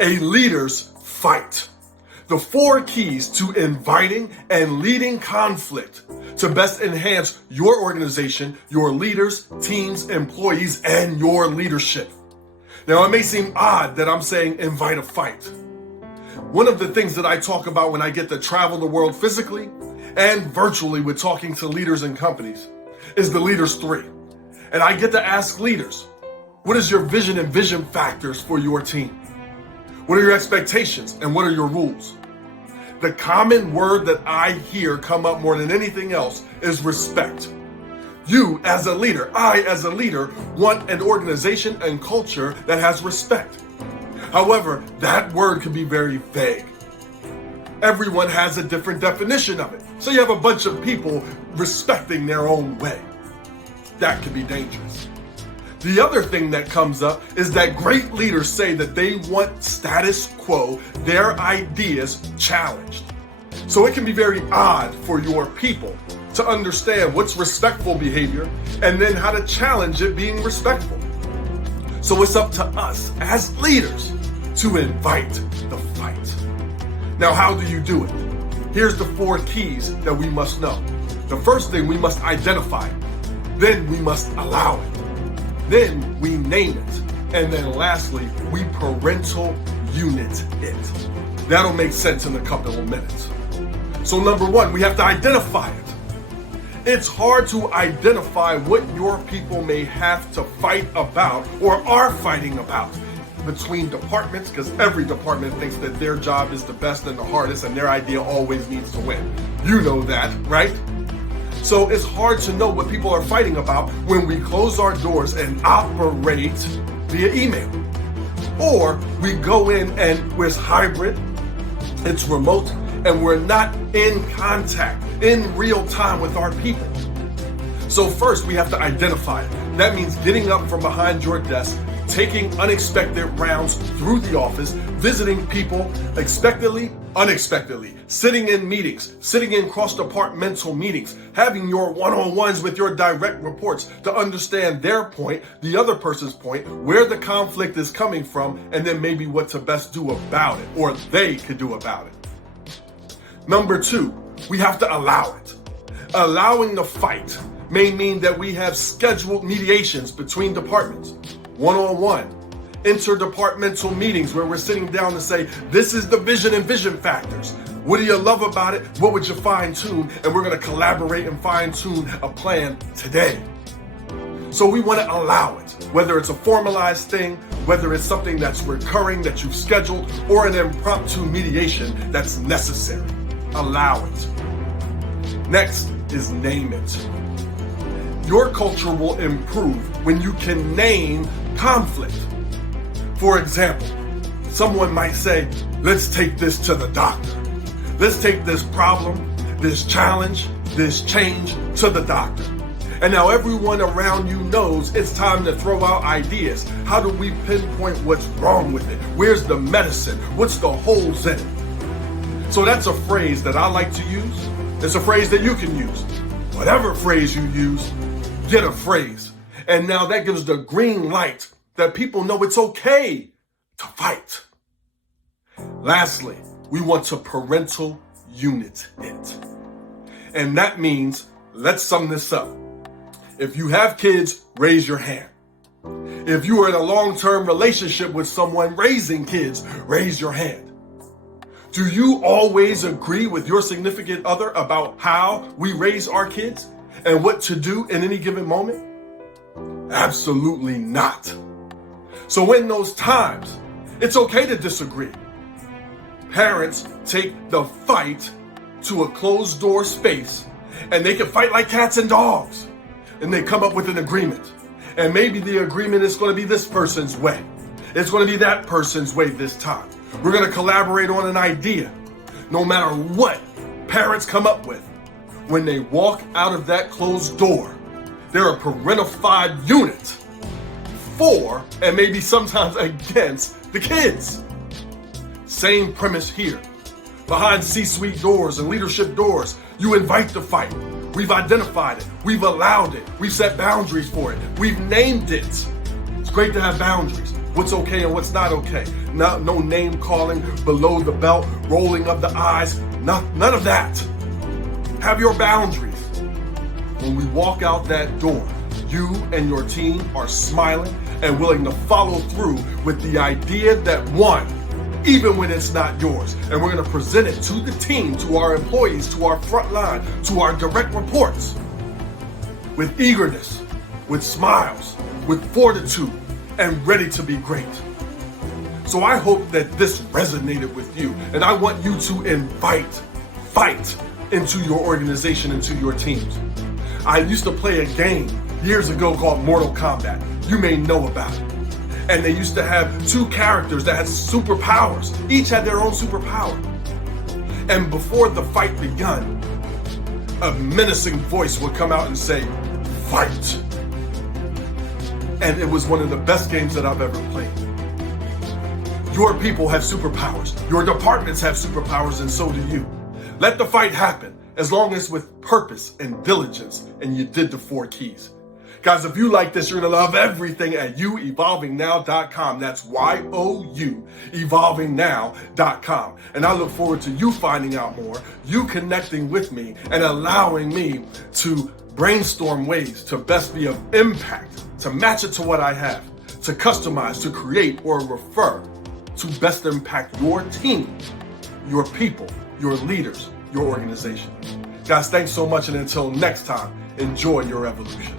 A leader's fight. The 4 keys to inviting and leading conflict to best enhance your organization, your leaders, teams, employees, and your leadership. Now, it may seem odd that I'm saying invite a fight. One of the things that I talk about when I get to travel the world physically and virtually with talking to leaders and companies is the Leaders 3. And I get to ask leaders, what is your vision and vision factors for your team? What are your expectations and what are your rules? The common word that I hear come up more than anything else is respect. You as a leader, I as a leader, want an organization and culture that has respect. However, that word can be very vague. Everyone has a different definition of it. So you have a bunch of people respecting their own way. That can be dangerous. The other thing that comes up is that great leaders say that they want status quo, their ideas challenged. So it can be very odd for your people to understand what's respectful behavior and then how to challenge it being respectful. So it's up to us as leaders to invite the fight. Now, how do you do it? Here's the 4 keys that we must know. The first thing, we must identify it. Then we must allow it. Then we name it. And then lastly, we parental unit it. That'll make sense in a couple of minutes. So number 1, we have to identify it. It's hard to identify what your people may have to fight about or are fighting about between departments, because every department thinks that their job is the best and the hardest and their idea always needs to win. You know that, right? So it's hard to know what people are fighting about when we close our doors and operate via email. Or we go in and it's hybrid, it's remote, and we're not in contact in real time with our people. So first we have to identify it. That means getting up from behind your desk, taking unexpected rounds through the office, visiting people expectedly, unexpectedly, sitting in meetings, sitting in cross-departmental meetings, having your one-on-ones with your direct reports to understand their point, the other person's point, where the conflict is coming from, and then maybe what to best do about it, or they could do about it. Number 2, we have to allow it. Allowing the fight may mean that we have scheduled mediations between departments, one-on-one, interdepartmental meetings where we're sitting down to say, this is the vision and vision factors. What do you love about it? What would you fine tune? And we're going to collaborate and fine tune a plan today. So we want to allow it, whether it's a formalized thing, whether it's something that's recurring that you've scheduled, or an impromptu mediation that's necessary. Allow it. Next is name it. Your culture will improve when you can name conflict. For example, someone might say, let's take this to the doctor. Let's take this problem, this challenge, this change to the doctor. And now everyone around you knows it's time to throw out ideas. How do we pinpoint what's wrong with it? Where's the medicine? What's the holes in it? So that's a phrase that I like to use. It's a phrase that you can use. Whatever phrase you use, get a phrase. And now that gives the green light that people know it's okay to fight. Lastly, we want to parental unit it. And that means, let's sum this up. If you have kids, raise your hand. If you are in a long-term relationship with someone raising kids, raise your hand. Do you always agree with your significant other about how we raise our kids and what to do in any given moment? Absolutely not. So in those times, it's okay to disagree. Parents take the fight to a closed door space and they can fight like cats and dogs. And they come up with an agreement. And maybe the agreement is going to be this person's way. It's going to be that person's way this time. We're going to collaborate on an idea. No matter what parents come up with, when they walk out of that closed door, they're a parentified unit for, and maybe sometimes against, the kids. Same premise here. Behind C-suite doors and leadership doors, you invite the fight. We've identified it. We've allowed it. We've set boundaries for it. We've named it. It's great to have boundaries. what's okay and what's not okay. No name calling, below the belt, rolling of the eyes, none of that. Have your boundaries. When we walk out that door, you and your team are smiling and willing to follow through with the idea that won, even when it's not yours. And we're gonna present it to the team, to our employees, to our front line, to our direct reports, with eagerness, with smiles, with fortitude, and ready to be great. So I hope that this resonated with you, and I want you to invite fight into your organization, into your teams. I used to play a game years ago called Mortal Kombat. You may know about it. And they used to have two characters that had superpowers. Each had their own superpower. And before the fight begun, a menacing voice would come out and say, "Fight." And it was one of the best games that I've ever played. Your people have superpowers. Your departments have superpowers, and so do you. Let the fight happen, as long as with purpose and diligence, and you did the 4 keys. Guys, if you like this, you're gonna love everything at youevolvingnow.com. That's YOU, evolvingnow.com. And I look forward to you finding out more, you connecting with me, and allowing me to brainstorm ways to best be of impact, to match it to what I have, to customize, to create, or refer to best impact your team, your people, your leaders, your organization. Guys, thanks so much, and until next time, enjoy your evolution.